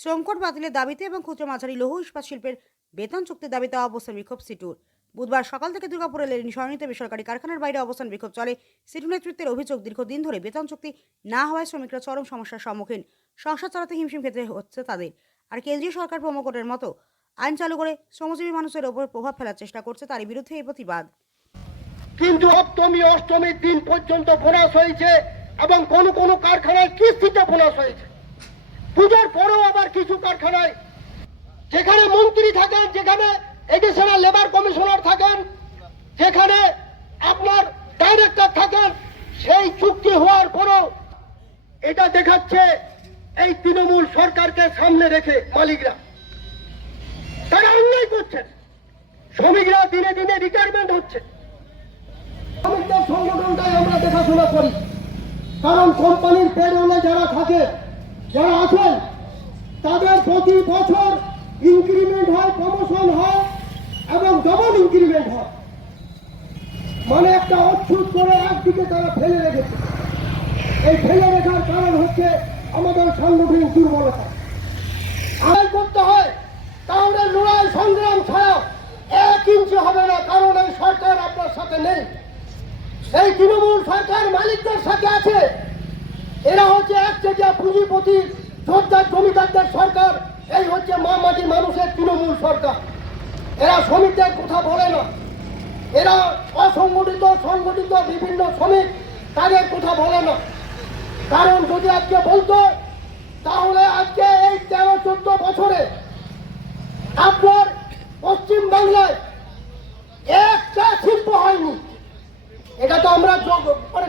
শ্রমকোট বাতিলের দাবিতে এবং ক্ষুদ্র মাঝারি লৌহ ইস্পাত শিল্পের বেতন চুক্তির দাবিতে অবস্থান বিক্ষোভ সিটুর। বুধবার সকাল থেকে দুর্গাপুরে লেনি সরণিতে বেসরকারি কারখানার বাইরে অবস্থান বিক্ষোভ চলে সিটু নেতৃত্বের অভিযোগ দীর্ঘদিন ধরে বেতন চুক্তি না হওয়ায় শ্রমিকরা চরম সমস্যার সম্মুখীন। সংসার চালাতে হিমশিম খেতে হচ্ছে তাদের। আর কেন্দ্রীয় সরকার প্রমোকোটের মতো আইন চালু করে শ্রমজীবী মানুষের ওপর প্রভাব ফেলার চেষ্টা করছে তারই বিরুদ্ধে এই প্রতিবাদ। কিন্তু সপ্তমী অষ্টমীর দিন পর্যন্ত বোনাস হয়েছে এবং কোন কোন কারখানায় কিস্তিতে বোনাস হয়েছে। পুজোর পরেও আবার কিছু কারখানায়। যেখানে মন্ত্রী থাকেন, যেখানে এডিশনাল লেবার কমিশনার থাকেন, যেখানে আপনার ডাইরেক্টর থাকেন, সেই চুক্তি হওয়ার পরও এটা দেখাচ্ছে এই তৃণমূল সরকারকে সামনে রেখে মালিকরা। তারা অন্যায় করছেন। শ্রমিকরা দিনে দিনে রিটায়ারমেন্ট হচ্ছে। শ্রমিকদের সংগঠনটাই আমরা দেখাশোনা করি। কারণ কোম্পানির পেরোলে যারা থাকে যারা আছেন, তাদের প্রতি বছর ইনক্রিমেন্ট হয় প্রমোশন হয় এবং ডবল ইনক্রিমেন্ট হয়। মানে একটা অচ্ছুত করে একদিকে তারা ফেলে রেখেছে। এই ফেলে রেখার কারণ হচ্ছে আমাদের সাংগঠনিক দুর্বলতা। আদায় করতে হয় তাহলে লড়াই সংগ্রাম ছাড়া এক ইঞ্চি হবে না, কারণ এই সরকার আপনার সাথে নেই। এই তৃণমূল সরকার মালিকদের সাথে আছে এরা হচ্ছে একচেটিয়া পুঁজিপতি জোরদার জমিদারদের সরকার। এই হচ্ছে মা মাটি মানুষের তৃণমূল সরকার। এরা শ্রমিকদের কথা বলে না। এরা অসংগঠিত, সংগঠিত বিভিন্ন শ্রমিক তাদের কথা বলে না। কারণ যদি আজকে বলতো, তাহলে আজকে এই তেরো চোদ্দ বছরে আপনার পশ্চিম বাংলায় একটা শিল্প হয়নি। এটা তো আমরা মানে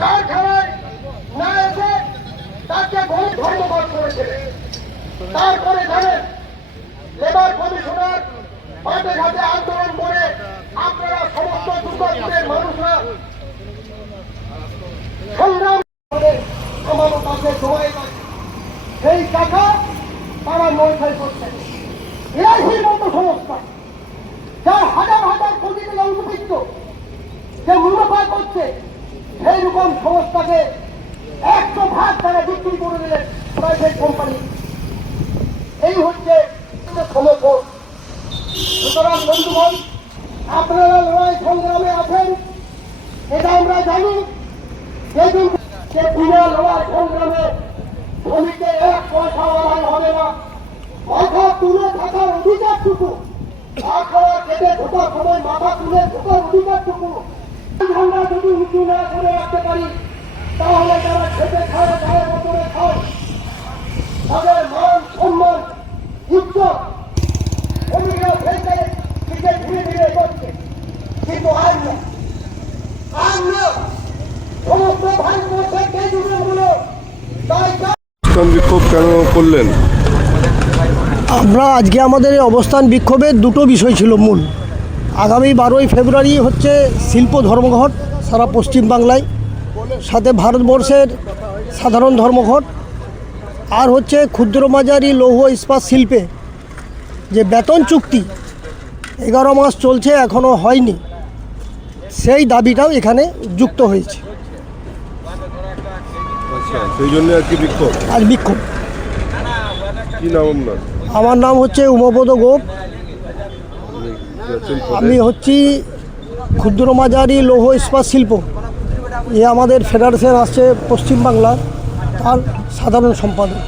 কারখানায় না এসে তাকে বহু ধর্মঘট করেছে। তারপরে জানেন লেবার কমিশনার মাঠে ঘাটে আন্দোলন করে আপনারা সমস্ত দুর্গাপুরের মানুষরা সংগ্রাম করে আমাদের সেই টাকা তারা নৈশাই করছে। বিক্রি করে দিলেন প্রাইভেট কোম্পানি এই হচ্ছে সমর্থন সুতরাং বন্ধুগণ, আপনারা লড়াই সংগ্রামে আছেন, এটা আমরা জানি। যেদিন যে বিনা লড়াই সংগ্রামে শ্রমিকের এক পয়সা আদায় হবে না, মাথা তুলে থাকার অধিকারটুকু খাওয়া খেতে ঢোকার সময় মাথা তুলে ঢোকার অধিকারটুকু আমরা যদি উঁচু না করে রাখতে পারি তাহলে যারা খেতে খায় গায়ে খায়। তাদের মান সম্মান ইজ্জত দিকে ধীরে ধীরে করছে কিন্তু আজ না। আজ না। সমস্ত কেন্দ্রগুলো তাই বিক্ষোভ কেন করলেন? আমরা আজকে আমাদের অবস্থান বিক্ষোভের দুটো বিষয় ছিল মূল। আগামী বারোই ফেব্রুয়ারি হচ্ছে শিল্প ধর্মঘট সারা পশ্চিম বাংলায় সাথে ভারতবর্ষের সাধারণ ধর্মঘট আর হচ্ছে ক্ষুদ্র মাঝারি লৌহ ইস্পাত শিল্পে যে বেতন চুক্তি এগারো মাস চলছে এখনও হয়নি। সেই দাবিটাও এখানে যুক্ত হয়েছে। আচ্ছা সেই জন্য আর কি বিক্ষোভ? আজ বিক্ষোভ। কি নাম আপনার? আমার নাম হচ্ছে উমাপদ গোপ। আমি হচ্ছি ক্ষুদ্র মাঝারি লৌহ ইস্পাত শিল্প। এ আমাদের ফেডারেশন আসছে পশ্চিমবাংলার তার সাধারণ সম্পাদক।